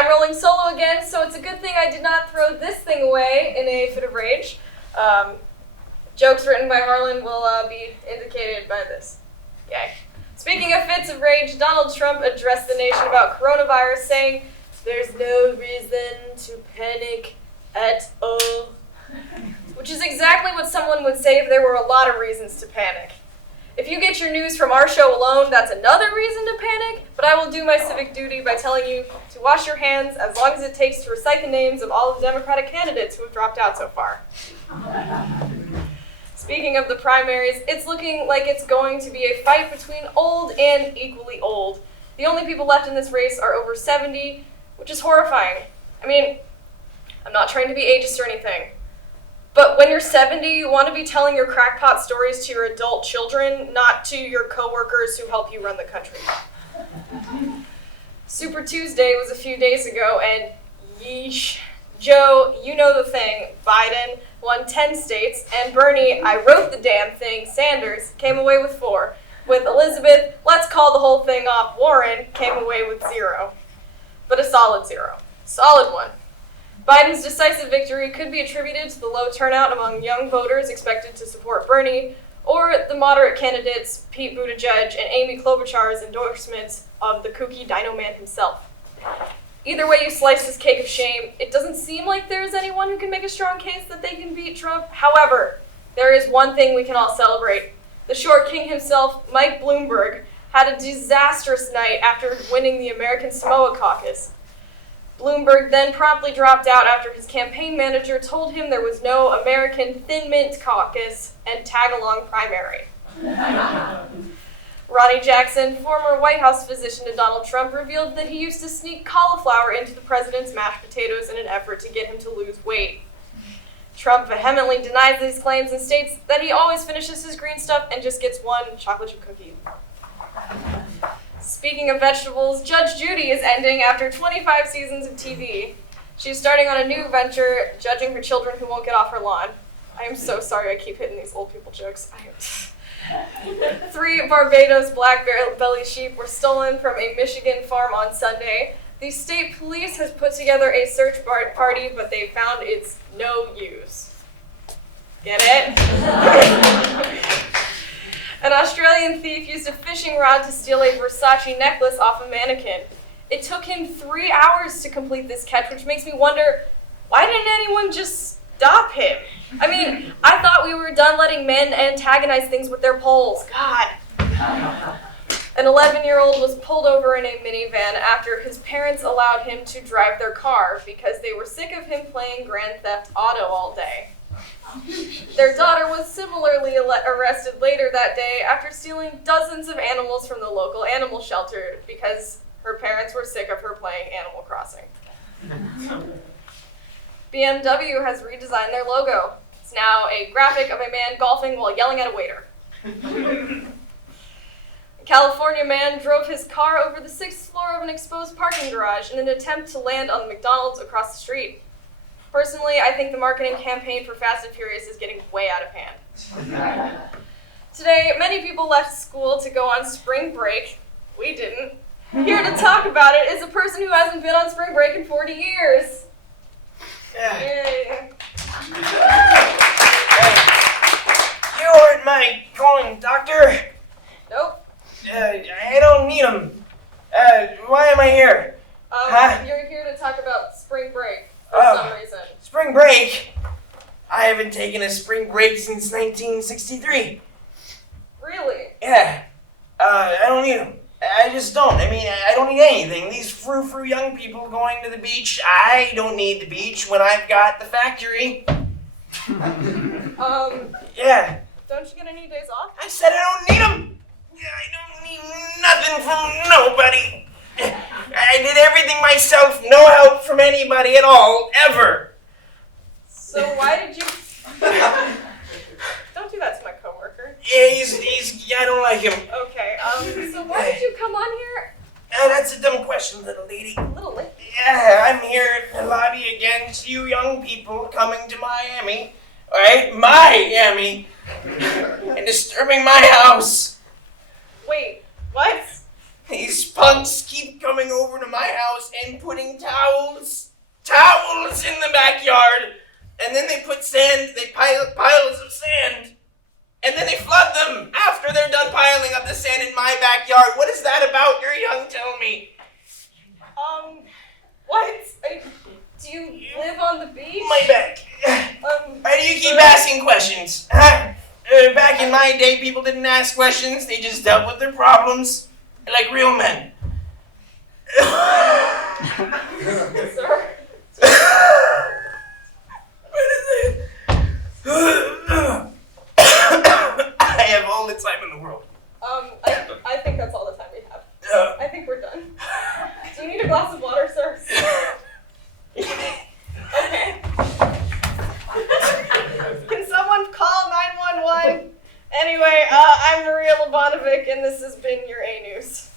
I'm rolling solo again, so it's a good thing I did not throw this thing away in a fit of rage. Jokes written by Harlan will be indicated by this. Yay. Speaking of fits of rage, Donald Trump addressed the nation about coronavirus, saying, "There's no reason to panic at all." Which is exactly what someone would say if there were a lot of reasons to panic. If you get your news from our show alone, that's another reason to panic, but I will do my civic duty by telling you to wash your hands as long as it takes to recite the names of all the Democratic candidates who have dropped out so far. Speaking of the primaries, it's looking like it's going to be a fight between old and equally old. The only people left in this race are over 70, which is horrifying. I mean, I'm not trying to be ageist or anything, but when you're 70, you want to be telling your crackpot stories to your adult children, not to your coworkers who help you run the country. Super Tuesday was a few days ago, and yeesh. Joe, you know the thing, Biden won 10 states, and Bernie, I wrote the damn thing, Sanders, came away with 4. With Elizabeth, let's call the whole thing off, Warren, came away with 0. But a solid 0. Solid one. Biden's decisive victory could be attributed to the low turnout among young voters expected to support Bernie, or the moderate candidates Pete Buttigieg and Amy Klobuchar's endorsements of the kooky Dino Man himself. Either way you slice this cake of shame, it doesn't seem like there's anyone who can make a strong case that they can beat Trump. However, there is one thing we can all celebrate. The short king himself, Mike Bloomberg, had a disastrous night after winning the American Samoa caucus. Bloomberg then promptly dropped out after his campaign manager told him there was no American Thin Mint caucus and tag-along primary. Ronnie Jackson, former White House physician to Donald Trump, revealed that he used to sneak cauliflower into the president's mashed potatoes in an effort to get him to lose weight. Trump vehemently denies these claims and states that he always finishes his green stuff and just gets one chocolate chip cookie. Speaking of vegetables, Judge Judy is ending after 25 seasons of TV. She's starting on a new venture, judging her children who won't get off her lawn. I am so sorry I keep hitting these old people jokes. 3 Barbados black belly sheep were stolen from a Michigan farm on Sunday. The state police has put together a search party, but they found it's no use. Get it? An Australian thief used a fishing rod to steal a Versace necklace off a mannequin. It took him 3 hours to complete this catch, which makes me wonder, why didn't anyone just stop him? I mean, I thought we were done letting men antagonize things with their poles. God. An 11-year-old was pulled over in a minivan after his parents allowed him to drive their car because they were sick of him playing Grand Theft Auto all day. Their daughter was similarly arrested later that day after stealing dozens of animals from the local animal shelter because her parents were sick of her playing Animal Crossing. BMW has redesigned their logo. It's now a graphic of a man golfing while yelling at a waiter. A California man drove his car over the 6th floor of an exposed parking garage in an attempt to land on the McDonald's across the street. Personally, I think the marketing campaign for Fast and Furious is getting way out of hand. Today, many people left school to go on spring break. We didn't. Here to talk about it is a person who hasn't been on spring break in 40 years. Yay. You aren't my calling doctor. Nope. I don't need him. Why am I here? You're here to talk about spring break for some reason. Spring break? I haven't taken a spring break since 1963. Really? Yeah. I don't need him. I just don't. I mean, I don't need anything. These frou-frou young people going to the beach, I don't need the beach when I've got the factory. Yeah. Don't you get any days off? I said I don't need them. I don't need nothing from nobody. I did everything myself, no help from anybody at all, ever. So why did you... Don't do that to my coworker. Yeah, he's I don't like him. Okay, so why did you come on here? That's a dumb question, little lady. Little lady? Yeah, I'm here to lobby against you young people coming to Miami, alright? Miami, and disturbing my house. Wait, what? These punks keep coming over to my house and putting towels in the backyard. And then they put sand, they pile piles of sand. And then they flood them after they're done piling up the sand in my backyard. What is that about? You're young, tell me. What? Do you live on the beach? My back. Why do you keep asking questions? Huh? Back in my day, people didn't ask questions. They just dealt with their problems like real men. Sir? What is it? I have all the time in the world. I think that's all the time we have. I think we're done. Do you need a glass of water, sir? Okay. Can someone call 911? Anyway, I'm Maria Lubanovic, and this has been your A News.